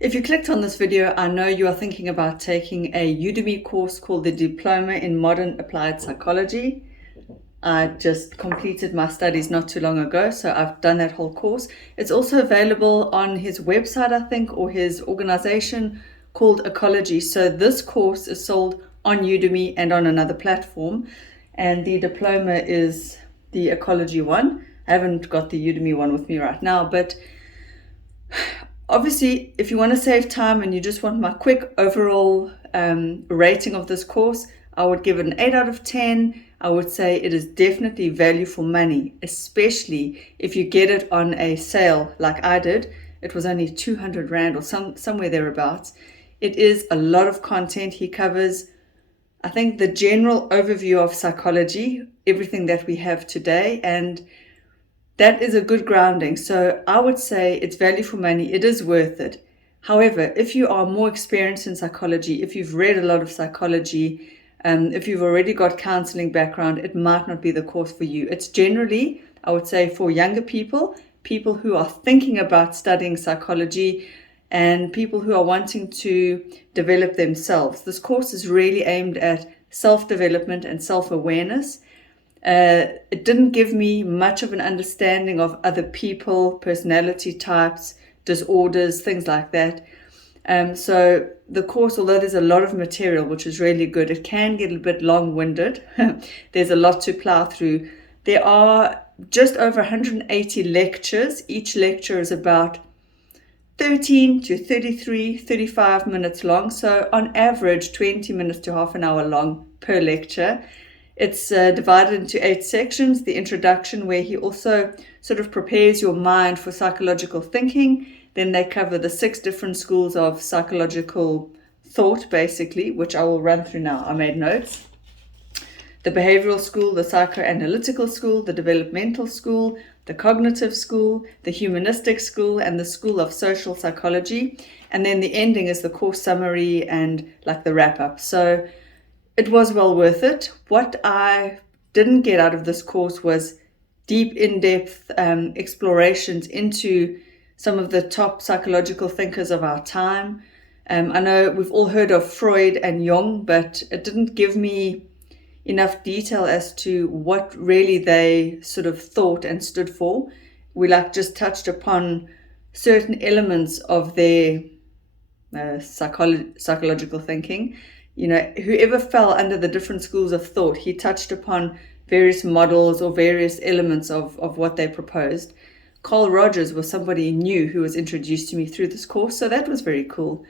If you clicked on this video, I know you are thinking about taking a Udemy course called the Diploma in Modern Applied Psychology. I just completed my studies not too long ago, so I've done that whole course. It's also available on his website, I think, or his organization called Ecology. So this course is sold on Udemy and on another platform, and the diploma is the Ecology one. I haven't got the Udemy one with me right now, but obviously, if you want to save time and you just want my quick overall rating of this course, I would give it an 8 out of 10. I would say it is definitely value for money, especially if you get it on a sale like I did. It was only 200 Rand or somewhere thereabouts. It is a lot of content. He covers, I think, the general overview of psychology, everything that we have today, and that is a good grounding. So I would say it's value for money. It is worth it. However, if you are more experienced in psychology, if you've read a lot of psychology, if you've already got counseling background, it might not be the course for you. It's generally, I would say, for younger people, people who are thinking about studying psychology, and people who are wanting to develop themselves. This course is really aimed at self-development and self-awareness. It didn't give me much of an understanding of other people, personality types, disorders, things like that. So the course, although there's a lot of material, which is really good, it can get a bit long-winded. There's a lot to plow through. There are just over 180 lectures. Each lecture is about 13 to 33, 35 minutes long. So on average, 20 minutes to half an hour long per lecture. It's divided into 8 sections. The introduction, where he also sort of prepares your mind for psychological thinking. Then they cover the 6 different schools of psychological thought, basically, which I will run through now. I made notes. The behavioral school, the psychoanalytical school, the developmental school, the cognitive school, the humanistic school, and the school of social psychology. And then the ending is the course summary and like the wrap-up. So it was well worth it. What I didn't get out of this course was deep, in-depth explorations into some of the top psychological thinkers of our time. I know we've all heard of Freud and Jung, but it didn't give me enough detail as to what really they sort of thought and stood for. We just touched upon certain elements of their psychological thinking. Whoever fell under the different schools of thought, he touched upon various models or various elements of what they proposed. Carl Rogers was somebody new who was introduced to me through this course, so that was very cool.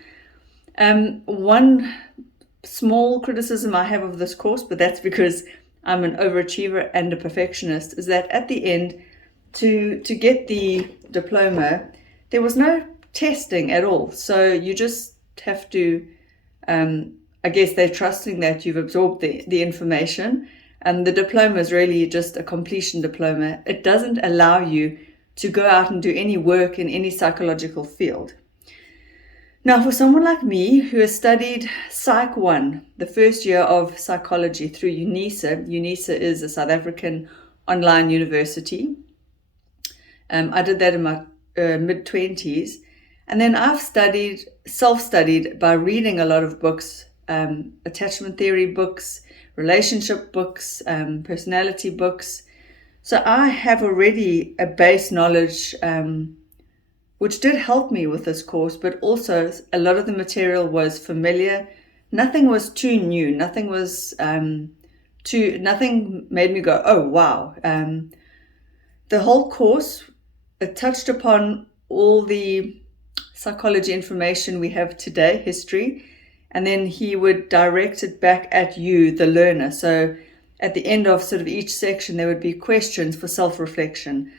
One small criticism I have of this course, but that's because I'm an overachiever and a perfectionist, is that at the end, to get the diploma, there was no testing at all. So you just have to, I guess they're trusting that you've absorbed the information. And the diploma is really just a completion diploma. It doesn't allow you to go out and do any work in any psychological field. Now, for someone like me who has studied Psych 1, the first year of psychology through UNISA, UNISA is a South African online university. I did that in my mid-20s. And then I've self-studied by reading a lot of books, attachment theory books, relationship books, personality books. So I have already a base knowledge, which did help me with this course, but also a lot of the material was familiar. Nothing was too new. Nothing made me go, oh, wow. The whole course, it touched upon all the psychology information we have today, history, and then he would direct it back at you, the learner. So at the end of sort of each section, there would be questions for self-reflection.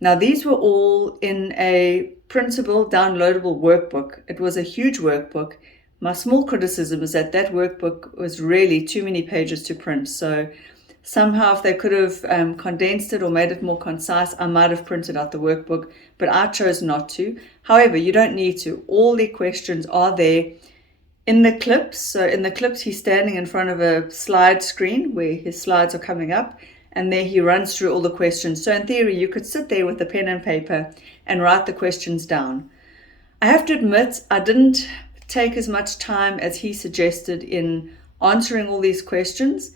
Now, these were all in a printable, downloadable workbook. It was a huge workbook. My small criticism is that workbook was really too many pages to print. So somehow if they could have condensed it or made it more concise, I might have printed out the workbook, but I chose not to. However, you don't need to. All the questions are there in the clips. So in the clips, he's standing in front of a slide screen where his slides are coming up, and there he runs through all the questions. So in theory, you could sit there with a pen and paper and write the questions down. I have to admit, I didn't take as much time as he suggested in answering all these questions.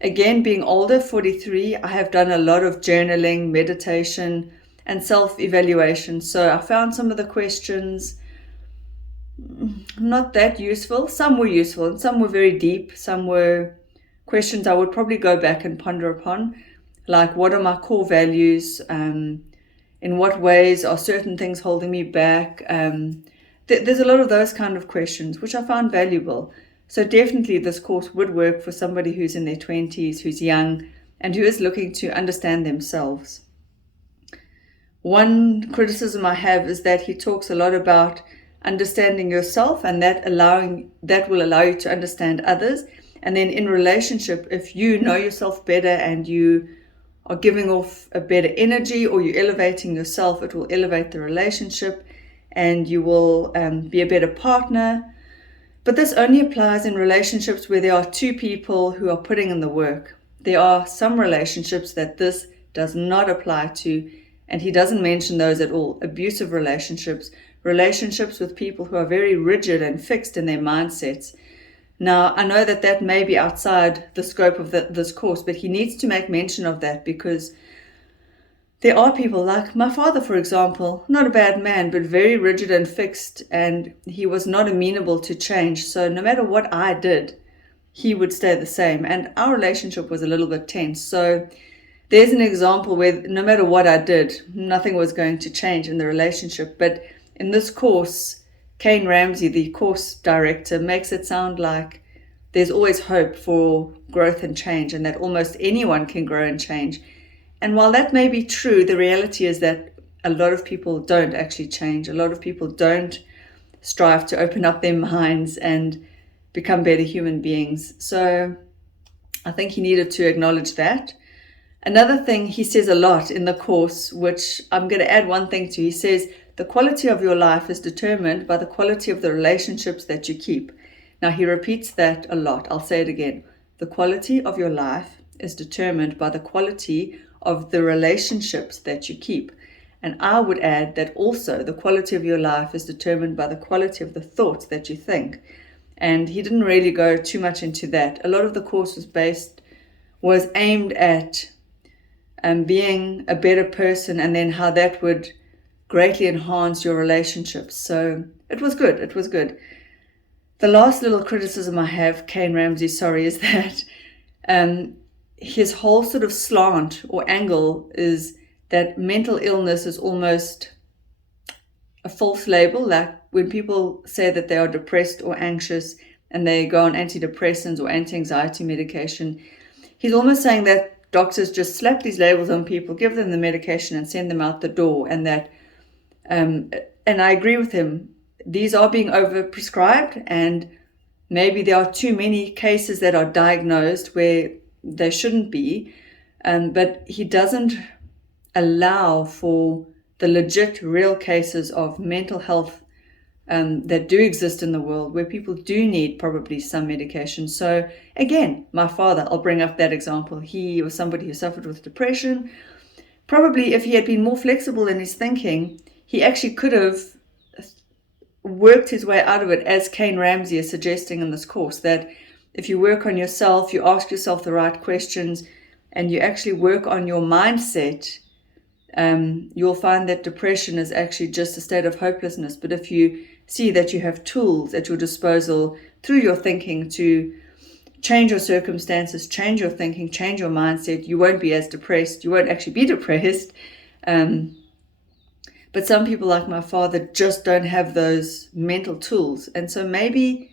Again, being older, 43, I have done a lot of journaling, meditation, and self-evaluation. So I found some of the questions not that useful. Some were useful and some were very deep. Some were questions I would probably go back and ponder upon, like what are my core values? In what ways are certain things holding me back? There's a lot of those kind of questions, which I found valuable. So definitely this course would work for somebody who's in their 20s, who's young, and who is looking to understand themselves. One criticism I have is that he talks a lot about understanding yourself, and that will allow you to understand others. And then in relationship, if you know yourself better and you are giving off a better energy, or you're elevating yourself, it will elevate the relationship and you will be a better partner. But this only applies in relationships where there are two people who are putting in the work. There are some relationships that this does not apply to, and he doesn't mention those at all. Abusive relationships, relationships with people who are very rigid and fixed in their mindsets. Now, I know that may be outside the scope of this course, but he needs to make mention of that, because there are people like my father, for example, not a bad man, but very rigid and fixed, and he was not amenable to change. So no matter what I did, he would stay the same. And our relationship was a little bit tense. So there's an example where no matter what I did, nothing was going to change in the relationship. But in this course, Kain Ramsay, the course director, makes it sound like there's always hope for growth and change, and that almost anyone can grow and change. And while that may be true, the reality is that a lot of people don't actually change. A lot of people don't strive to open up their minds and become better human beings. So I think he needed to acknowledge that. Another thing he says a lot in the course, which I'm going to add one thing to, he says, the quality of your life is determined by the quality of the relationships that you keep. Now, he repeats that a lot. I'll say it again. The quality of your life is determined by the quality of the relationships that you keep. And I would add that also the quality of your life is determined by the quality of the thoughts that you think. And he didn't really go too much into that. A lot of the course was aimed at being a better person, and then how that would greatly enhance your relationships. So it was good. It was good. The last little criticism I have, Kain Ramsay, is that his whole sort of slant or angle is that mental illness is almost a false label. Like when people say that they are depressed or anxious and they go on antidepressants or anti-anxiety medication, he's almost saying that doctors just slap these labels on people, give them the medication and send them out the door. And that, and I agree with him, these are being overprescribed, and maybe there are too many cases that are diagnosed where they shouldn't be, but he doesn't allow for the legit real cases of mental health that do exist in the world, where people do need probably some medication. So again, my father, I'll bring up that example. He was somebody who suffered with depression. Probably if he had been more flexible in his thinking, he actually could have worked his way out of it, as Kain Ramsay is suggesting in this course, that if you work on yourself, you ask yourself the right questions, and you actually work on your mindset, you'll find that depression is actually just a state of hopelessness. But if you see that you have tools at your disposal through your thinking to change your circumstances, change your thinking, change your mindset, you won't be as depressed. You won't actually be depressed. But some people like my father just don't have those mental tools. And so maybe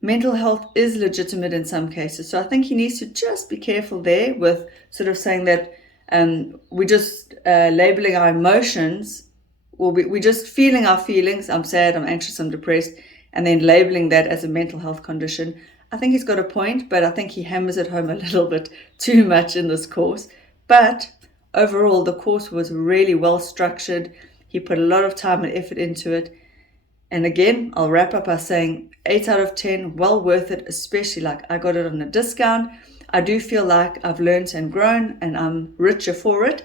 mental health is legitimate in some cases. So I think he needs to just be careful there with sort of saying that we're just labeling our emotions, or we're just feeling our feelings. I'm sad, I'm anxious, I'm depressed, and then labeling that as a mental health condition. I think he's got a point, but I think he hammers it home a little bit too much in this course. But overall, the course was really well structured. He put a lot of time and effort into it. And again, I'll wrap up by saying 8 out of 10, well worth it, especially like I got it on a discount. I do feel like I've learned and grown, and I'm richer for it.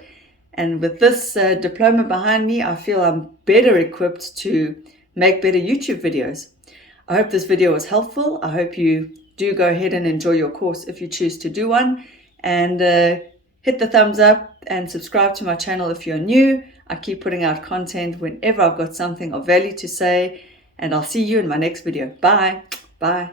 And with this diploma behind me, I feel I'm better equipped to make better YouTube videos. I hope this video was helpful. I hope you do go ahead and enjoy your course if you choose to do one. And hit the thumbs up and subscribe to my channel if you're new. I keep putting out content whenever I've got something of value to say. And I'll see you in my next video. Bye. Bye.